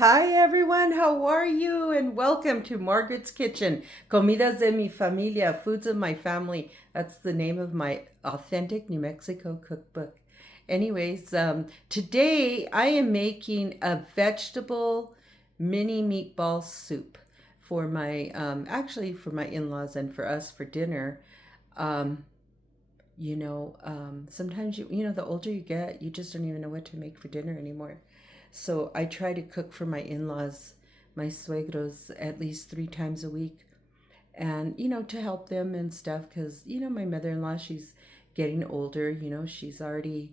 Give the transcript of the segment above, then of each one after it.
Hi everyone, how are you? And welcome to Margaret's Kitchen, Comidas De Mi Familia, Foods of My Family. That's the name of my authentic New Mexico cookbook. Anyways, today I am making a vegetable mini meatball soup for my, actually for my in-laws and for us for dinner. Um, sometimes the older you get, you just don't even know what to make for dinner anymore. So I try to cook for my in-laws, my suegros, at least 3 times a week, and to help them and stuff. Because my mother-in-law, she's getting older. She's already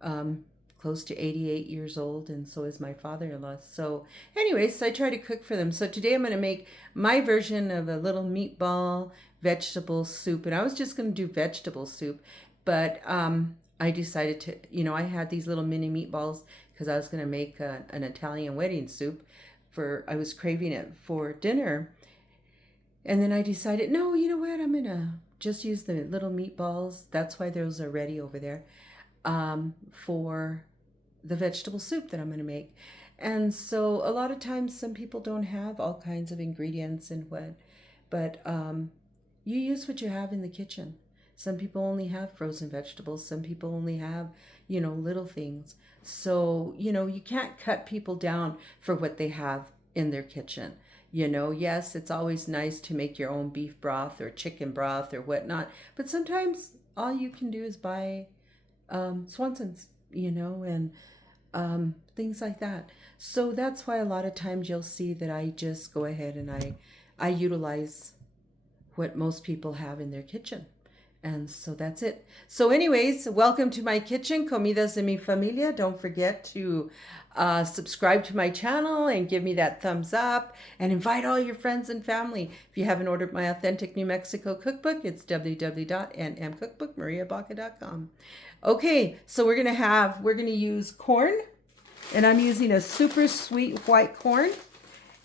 um, close to 88 years old, and so is my father-in-law. So, anyways, I try to cook for them. So today I'm going to make my version of a little meatball vegetable soup, and I was just going to do vegetable soup, but I decided to, I had these little mini meatballs because I was going to make an Italian wedding soup. I was craving it for dinner, and then I decided, no, you know what, I'm going to just use the little meatballs. That's why those are ready over there, for the vegetable soup that I'm going to make. And so a lot of times some people don't have all kinds of ingredients and what, but you use what you have in the kitchen. Some people only have frozen vegetables. Some people only have, little things. So, you can't cut people down for what they have in their kitchen. Yes, it's always nice to make your own beef broth or chicken broth or whatnot, but sometimes all you can do is buy Swanson's, and things like that. So that's why a lot of times you'll see that I just go ahead and I utilize what most people have in their kitchen. And so that's it. So anyways, welcome to my kitchen, Comidas De Mi Familia. Don't forget to subscribe to my channel and give me that thumbs up and invite all your friends and family. If you haven't ordered my authentic New Mexico cookbook, it's www.nmcookbookmariabaca.com. Okay, so we're gonna use corn, and I'm using a super sweet white corn,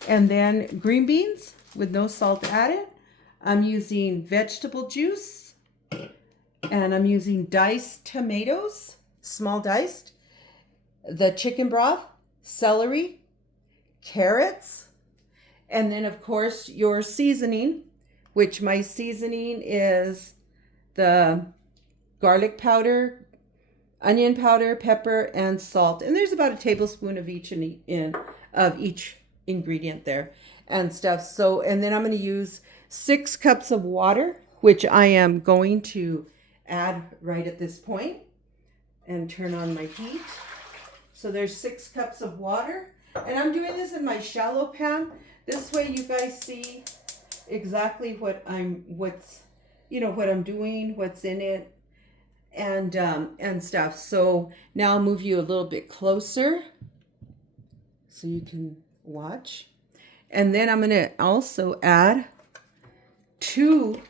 and then green beans with no salt added. I'm using vegetable juice, and I'm using diced tomatoes, small diced, the chicken broth, celery, carrots, and then of course your seasoning, which my seasoning is the garlic powder, onion powder, pepper, and salt. And there's about a tablespoon of each ingredient there and stuff. So, and then I'm going to use 6 cups of water, which I am going to add right at this point and turn on my heat. So there's 6 cups of water, and I'm doing this in my shallow pan. This way you guys see exactly what I'm doing, what's in it, and stuff. So now I'll move you a little bit closer so you can watch. And then I'm going to also add 2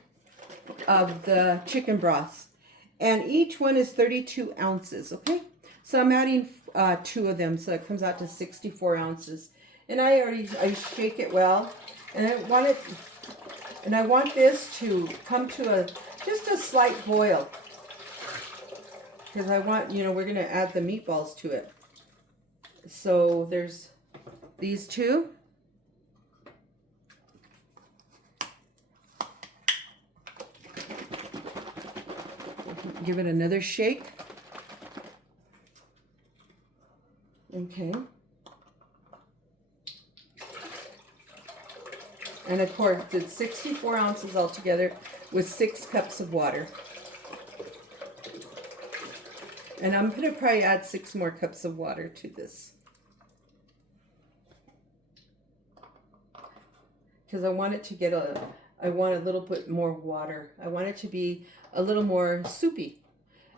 of the chicken broths, and each one is 32 ounces. Okay, so I'm adding 2 of them, so it comes out to 64 ounces. And I shake it well, and I want this to come to just a slight boil, because I want, we're going to add the meatballs to it. So there's these 2. Give it another shake. Okay. And of course, it's 64 ounces altogether with 6 cups of water. And I'm going to probably add 6 more cups of water to this, because I want it to I want a little bit more water. I want it to be a little more soupy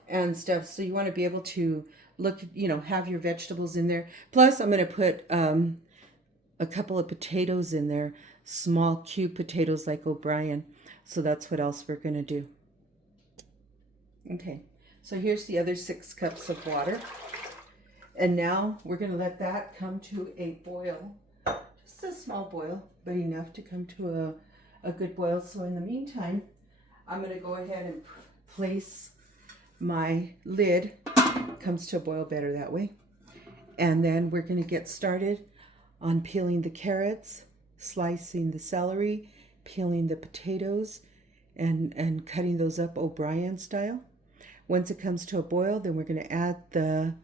and stuff. So you want to be able to look, have your vegetables in there. Plus, I'm going to put a couple of potatoes in there, small cube potatoes like O'Brien. So that's what else we're going to do. Okay, so here's the other 6 cups of water. And now we're going to let that come to a boil. Just a small boil, but enough to come to a good boil. So in the meantime, I'm going to go ahead and place my lid. Comes to a boil better that way. And then we're going to get started on peeling the carrots, slicing the celery, peeling the potatoes, and cutting those up O'Brien style. Once it comes to a boil, then we're going to add the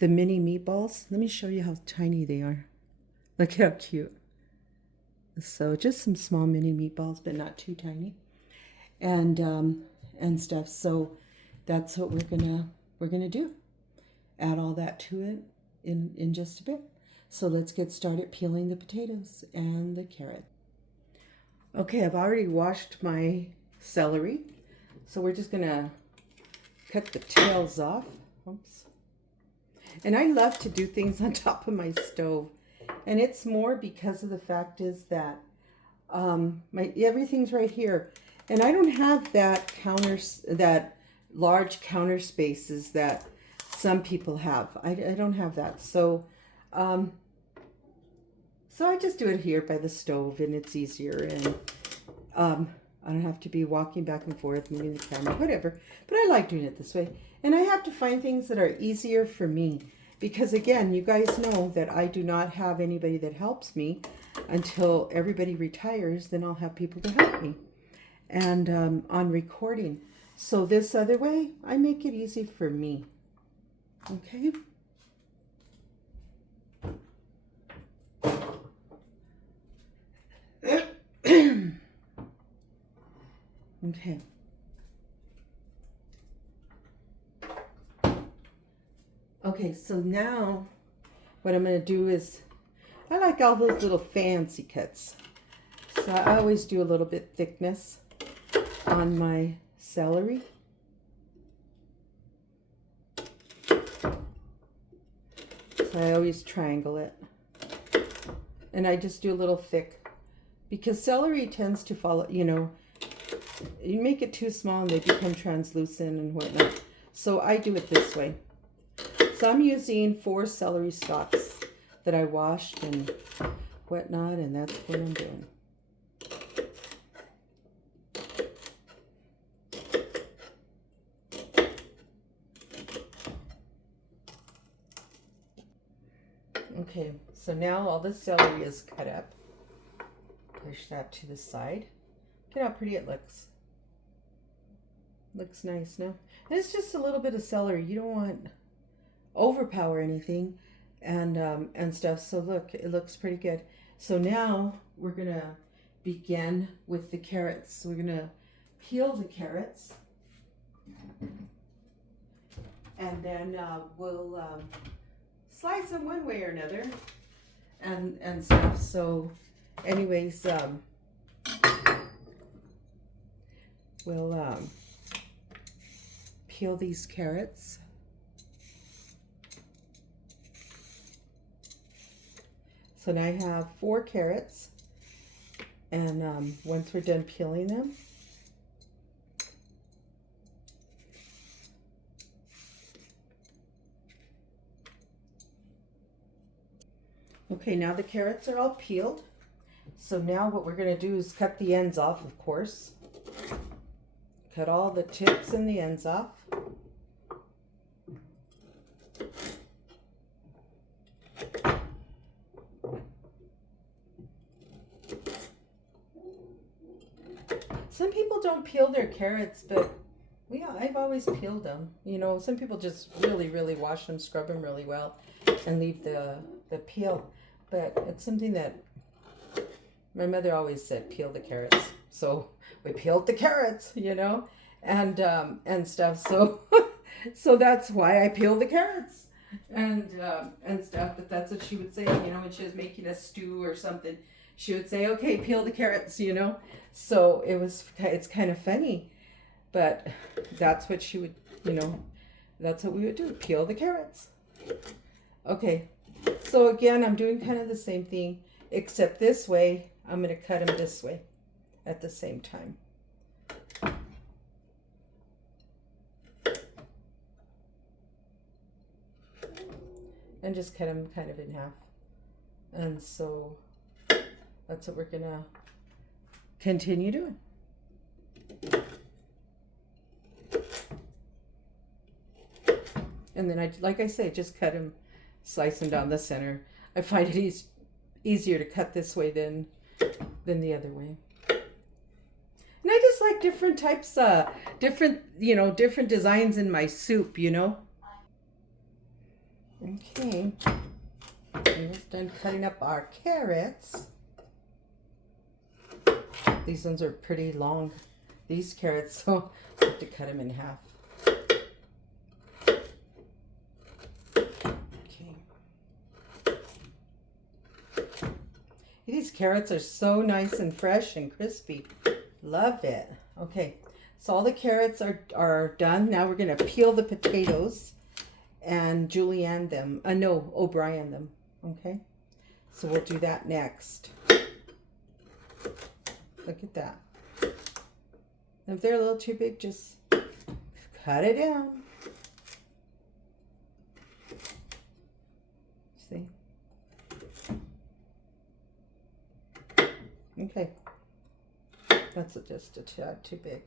mini meatballs. Let me show you how tiny they are. Look how cute. So just some small mini meatballs, but not too tiny, and stuff. So that's what we're gonna do. Add all that to it in just a bit. So let's get started peeling the potatoes and the carrot. Okay, I've already washed my celery, so we're just gonna cut the tails off. Oops. And I love to do things on top of my stove. And it's more because of the fact is that everything's right here, and I don't have that large counter spaces that some people have. I don't have that, so I just do it here by the stove, and it's easier, and I don't have to be walking back and forth, moving the camera, whatever. But I like doing it this way, and I have to find things that are easier for me. Because again, you guys know that I do not have anybody that helps me until everybody retires. Then I'll have people to help me and on recording. So this other way, I make it easy for me. Okay. Okay. Okay, so now what I'm going to do is, I like all those little fancy cuts. So I always do a little bit thickness on my celery. So I always triangle it. And I just do a little thick. Because celery tends to follow, you make it too small and they become translucent and whatnot. So I do it this way. So I'm using 4 celery stalks that I washed and whatnot, and that's what I'm doing. Okay, so now all the celery is cut up. Push that to the side. Look how pretty it looks. Looks nice, no? And it's just a little bit of celery. You don't want overpower anything and stuff. So look, it looks pretty good. So now we're gonna begin with the carrots. So we're gonna peel the carrots, and then we'll slice them one way or another and stuff. So anyways, we'll peel these carrots. So now I have 4 carrots, and once we're done peeling them, okay, now the carrots are all peeled. So now what we're going to do is cut the ends off, of course. Cut all the tips and the ends off. Some people don't peel their carrots, but I've always peeled them. Some people just really, really wash them, scrub them really well, and leave the peel. But it's something that my mother always said, peel the carrots. So we peeled the carrots, and stuff. So so that's why I peel the carrots and stuff. But that's what she would say, when she was making a stew or something. She would say, okay, peel the carrots, So it's kind of funny, but that's what she would, that's what we would do, peel the carrots. Okay, so again, I'm doing kind of the same thing, except this way, I'm going to cut them this way at the same time. And just cut them kind of in half. And so that's what we're going to continue doing. And then like I say, just cut them, slice them down the center. I find it easier to cut this way than the other way. And I just like different types, different designs in my soup, Okay, we're done cutting up our carrots. These ones are pretty long, these carrots, so I have to cut them in half. Okay. These carrots are so nice and fresh and crispy. Love it. Okay, so all the carrots are done. Now we're going to peel the potatoes and julienne them. O'Brien them. Okay, so we'll do that next. Look at that. If they're a little too big, just cut it down. See? Okay. That's just a tad too big.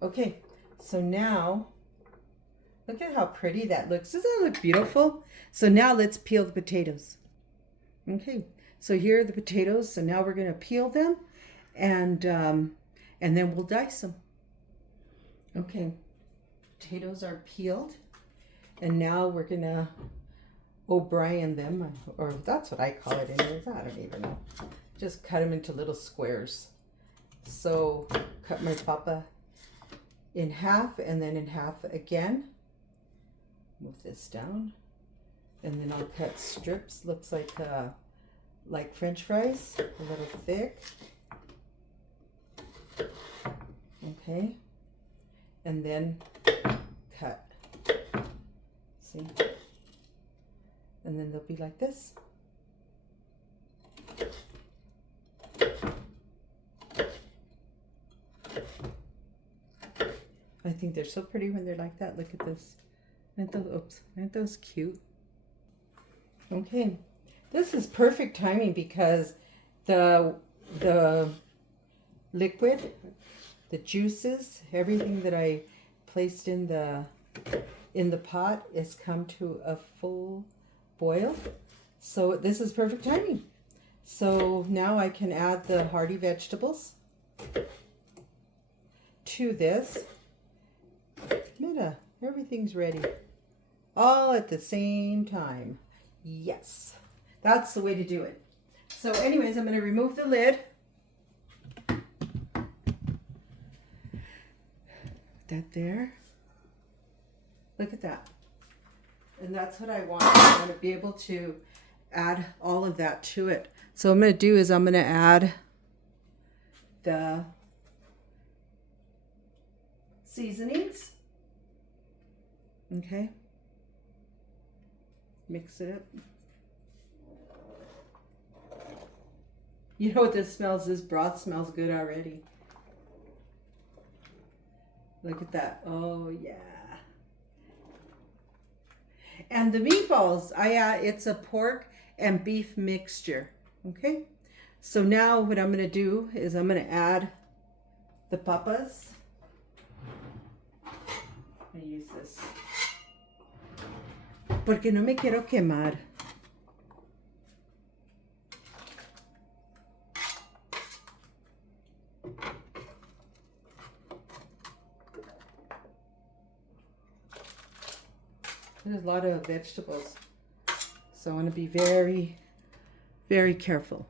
Okay, so now, look at how pretty that looks. Doesn't that look beautiful? So now let's peel the potatoes. Okay, so here are the potatoes. So now we're gonna peel them, and then we'll dice them. Okay, potatoes are peeled, and now we're gonna O'Brien them, or that's what I call it anyways. I don't even know. Just cut them into little squares. So cut my papa in half and then in half again. Move this down, and then I'll cut strips. Looks like French fries, a little thick. Okay, and then cut. See, and then they'll be like this. I think they're so pretty when they're like that. Look at this. Aren't those cute? Okay, this is perfect timing because the liquid, the juices, everything that I placed in the pot has come to a full boil. So this is perfect timing. So now I can add the hearty vegetables to this. Meta, everything's ready. All at the same time. Yes, that's the way to do it. So anyways, I'm going to remove the lid. That there. Look at that. And that's what I want. I want to be able to add all of that to it. So what I'm going to do is I'm going to add the seasonings. Okay. Mix it up. You know what this smells? This broth smells good already. Look at that. Oh yeah. And the meatballs, it's a pork and beef mixture. Okay. So now what I'm going to do is I'm going to add the papas. I'm going to use this. Porque no me quiero quemar. There's a lot of vegetables, so I want to be very, very careful.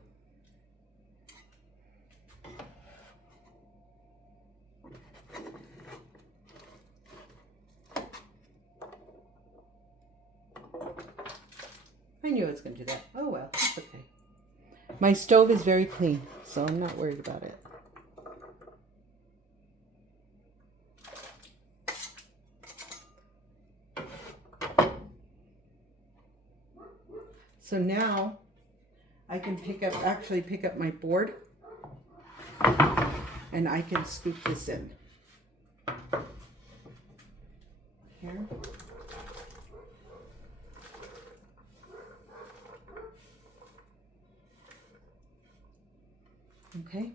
I knew I was going to do that. Oh well, it's okay. My stove is very clean, so I'm not worried about it. So now I can pick up my board, and I can scoop this in. Here. Okay.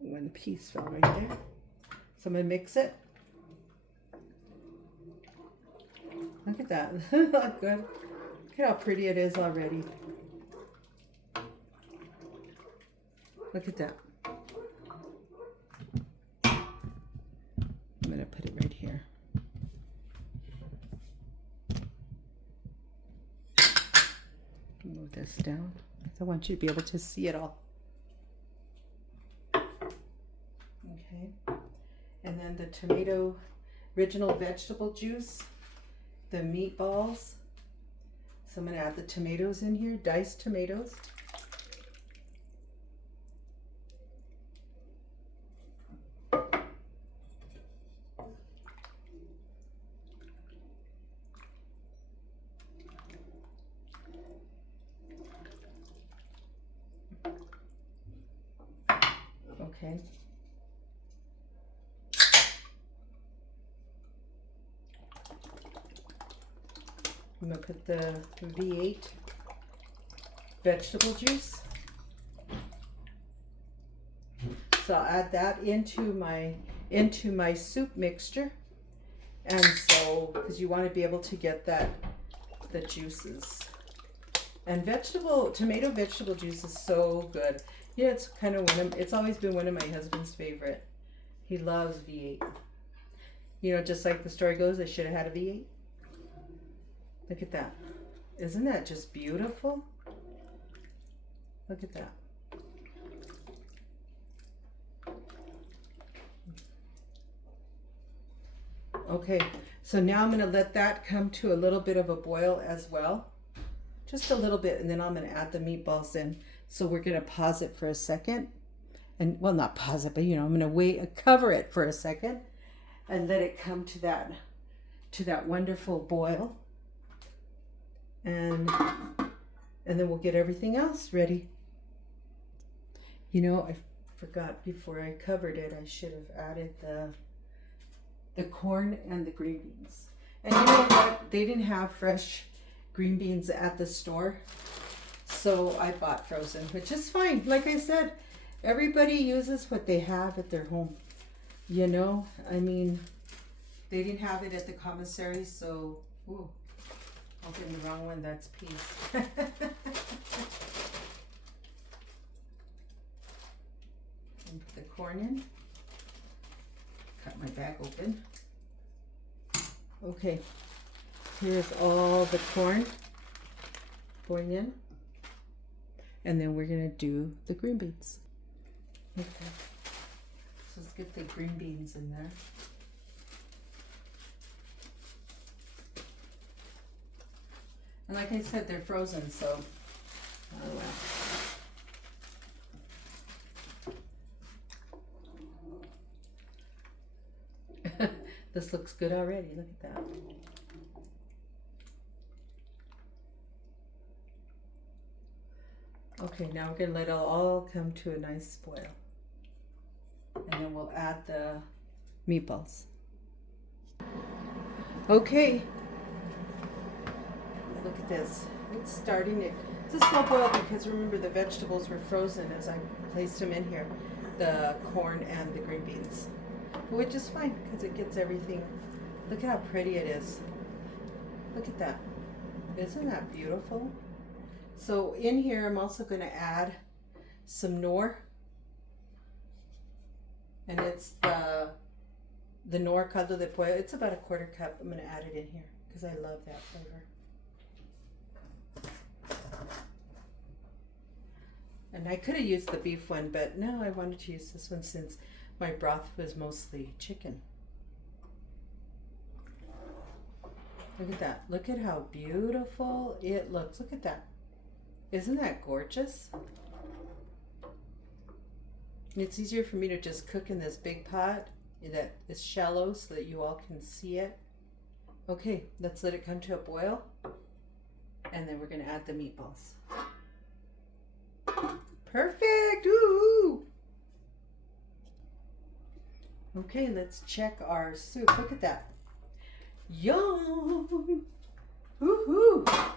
One piece fell right there. So I'm going to mix it. Look at that. Look good. Look at how pretty it is already. Look at that. I'm going to put it right here. Move this down. I want you to be able to see it all. Okay. And then the tomato, original vegetable juice, the meatballs. So I'm going to add the tomatoes in here, diced tomatoes. Okay. I'm going to put the V8 vegetable juice. So I'll add that into my soup mixture. And so, because you want to be able to get the juices. And tomato vegetable juice is so good. Yeah, it's kind of it's always been one of my husband's favorite. He loves V8. You know, just like the story goes, I should have had a V8. Look at that. Isn't that just beautiful? Look at that. Okay, so now I'm going to let that come to a little bit of a boil as well. Just a little bit, and then I'm going to add the meatballs in. So we're going to pause it for a second. And, well, not pause it, but, you know, I'm going to cover it for a second and let it come to that wonderful boil. And then we'll get everything else ready. You know, I forgot before I covered it, I should have added the corn and the green beans. And you know what? They didn't have fresh green beans at the store, so I bought frozen, which is fine. Like I said, everybody uses what they have at their home. You know, I mean, they didn't have it at the commissary, so, ooh. Open the wrong one, that's peas. And put the corn in. Cut my bag open. Okay, here's all the corn going in. And then we're gonna do the green beans. Okay, so let's get the green beans in there. And like I said, they're frozen, so oh well. This looks good already. Look at that. Okay, now we're gonna let it all come to a nice boil. And then we'll add the meatballs. Okay. Look at this. It's starting it. It's a slow boil because remember the vegetables were frozen as I placed them in here. The corn and the green beans. Which is fine because it gets everything. Look at how pretty it is. Look at that. Isn't that beautiful? So in here I'm also going to add some Knorr. And it's the Knorr caldo de pollo. It's about a 1/4 cup. I'm going to add it in here because I love that flavor. And I could have used the beef one, but no, I wanted to use this one since my broth was mostly chicken. Look at that. Look at how beautiful it looks. Look at that. Isn't that gorgeous? It's easier for me to just cook in this big pot that is shallow so that you all can see it. Okay, let's let it come to a boil. And then we're going to add the meatballs. Perfect! Ooh! Okay, let's check our soup. Look at that. Yum! Woohoo!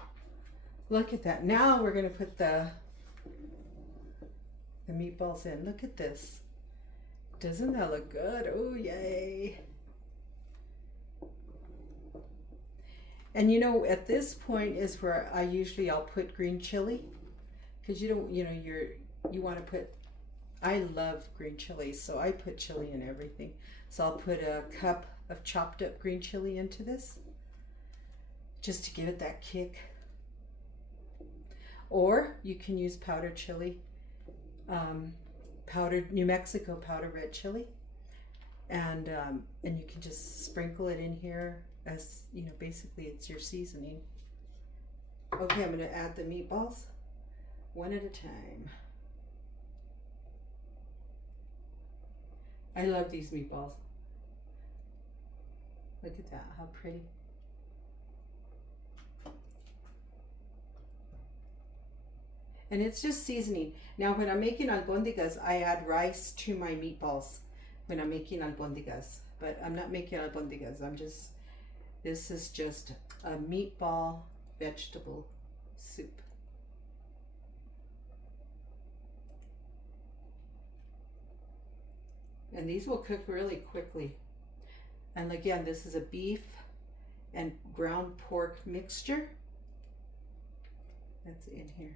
Look at that. Now we're going to put the meatballs in. Look at this. Doesn't that look good? Oh, yay. And you know, at this point is where I'll put green chili, because you don't, you know, you want to put, I love green chili, so I put chili in everything. So I'll put a cup of chopped up green chili into this, just to give it that kick. Or you can use powdered chili, powdered New Mexico powdered red chili, and you can just sprinkle it in here as, you know, basically it's your seasoning. Okay, I'm going to add the meatballs one at a time. I love these meatballs. Look at that, how pretty. And it's just seasoning. Now when I'm making albondigas, I add rice to my meatballs when I'm making albondigas. But I'm not making albondigas, this is just a meatball vegetable soup. And these will cook really quickly. And again, this is a beef and ground pork mixture. That's in here.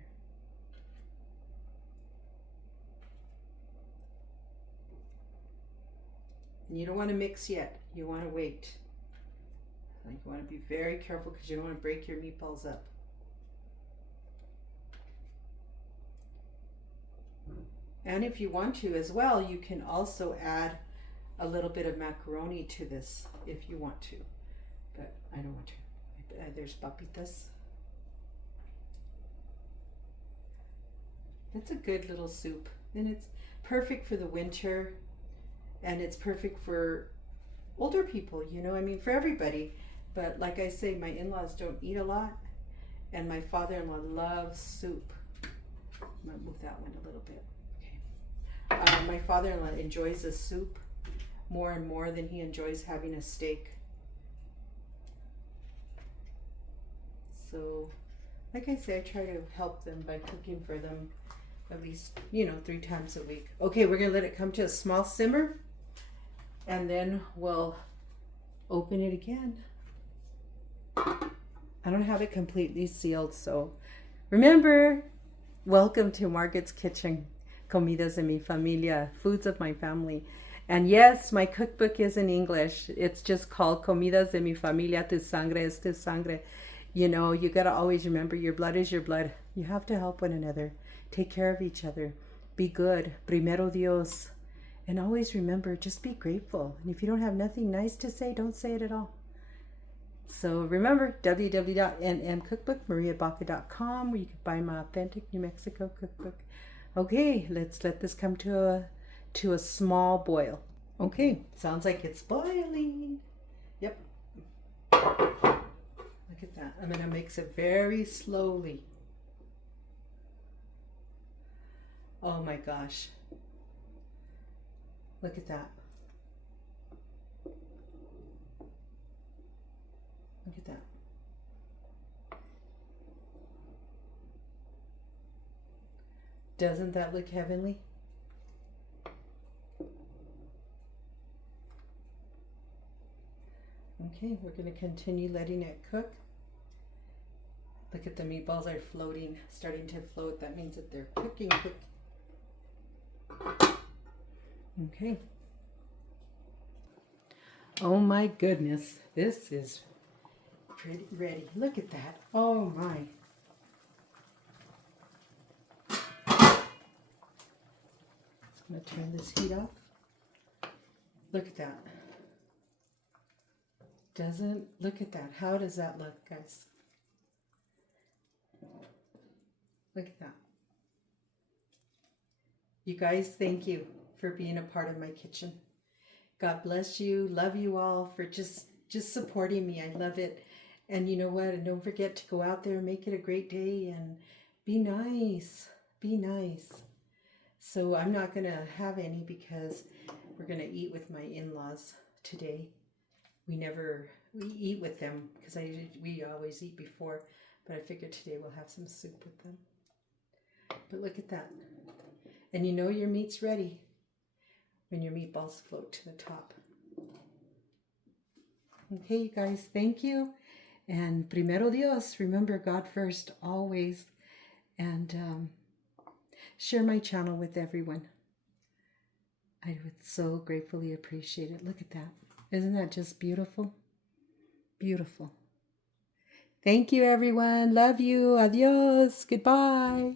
And you don't want to mix yet. You want to wait. You want to be very careful because you don't want to break your meatballs up. And if you want to as well, you can also add a little bit of macaroni to this if you want to. But I don't want to. There's papitas. That's a good little soup. And it's perfect for the winter. And it's perfect for older people, you know, I mean, for everybody. But like I say, my in-laws don't eat a lot, and my father-in-law loves soup. I'm gonna move that one a little bit. Okay. My father-in-law enjoys a soup more and more than he enjoys having a steak. So, like I say, I try to help them by cooking for them at least, you know, 3 times a week. Okay, we're gonna let it come to a small simmer, and then we'll open it again. I don't have it completely sealed, so remember, welcome to Margaret's Kitchen, Comidas De Mi Familia, Foods of My Family. And yes, my cookbook is in English. It's just called Comidas De Mi Familia, Tu Sangre es Tu Sangre. You know, you gotta always remember your blood is your blood. You have to help one another. Take care of each other. Be good. Primero Dios. And always remember, just be grateful. And if you don't have nothing nice to say, don't say it at all. So remember, www.nmcookbookmariabaca.com, where you can buy my authentic New Mexico cookbook. Okay, let's let this come to a small boil. Okay, sounds like it's boiling. Yep. Look at that. I'm gonna mix it very slowly. Oh my gosh. Look at that. Look at that. Doesn't that look heavenly? Okay, we're going to continue letting it cook. Look at the meatballs are floating, starting to float. That means that they're cooking quick. Okay. Oh my goodness, this is pretty ready. Look at that. Oh my. I'm going to turn this heat off. Look at that. Look at that. How does that look, guys? Look at that. You guys, thank you for being a part of my kitchen. God bless you. Love you all for just supporting me. I love it. And you know what? And don't forget to go out there, make it a great day, and be nice. Be nice. So I'm not going to have any because we're going to eat with my in-laws today. We eat with them because we always eat before, but I figured today we'll have some soup with them. But look at that. And you know your meat's ready when your meatballs float to the top. Okay, you guys, thank you. And primero Dios, remember God first, always. And share my channel with everyone. I would so gratefully appreciate it. Look at that. Isn't that just beautiful? Beautiful. Thank you, everyone. Love you. Adios. Goodbye.